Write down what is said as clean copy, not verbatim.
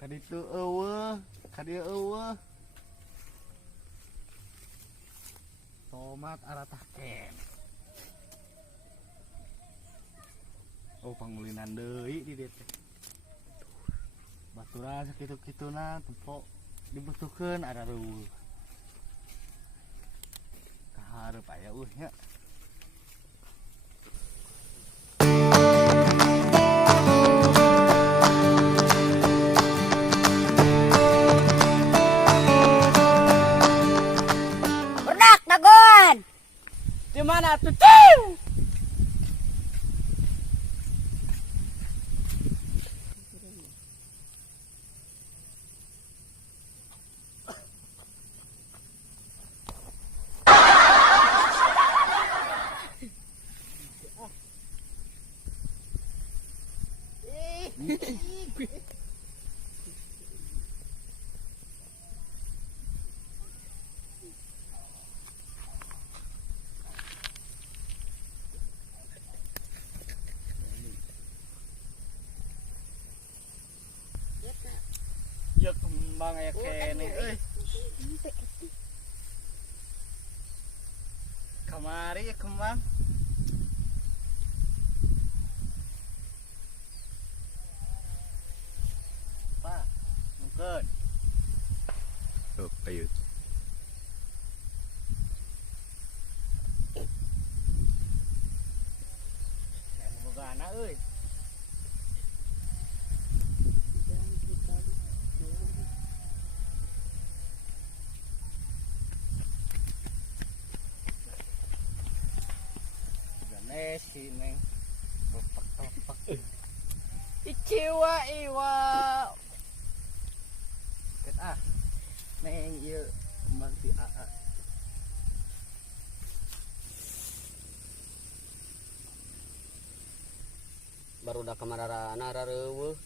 Kaditu eueuh, kadieu eueuh. Tomat aratah ken. Oh pangulinan deui di dieu teh. Baturan sakitu-kituna tempo dibutuhkeun ada reueuh. Kahareup aya nya. Berdak dagon. Di mana tuh? Tiu! Ya kembang ya kene euy. Kamari ya kembang. Pak, mungkin. Tuh, ayo. Yang boga anak euy. Si neng topak iciwa iwa ket neng ieu kembang si aa Baru dah kamarana rareueuh.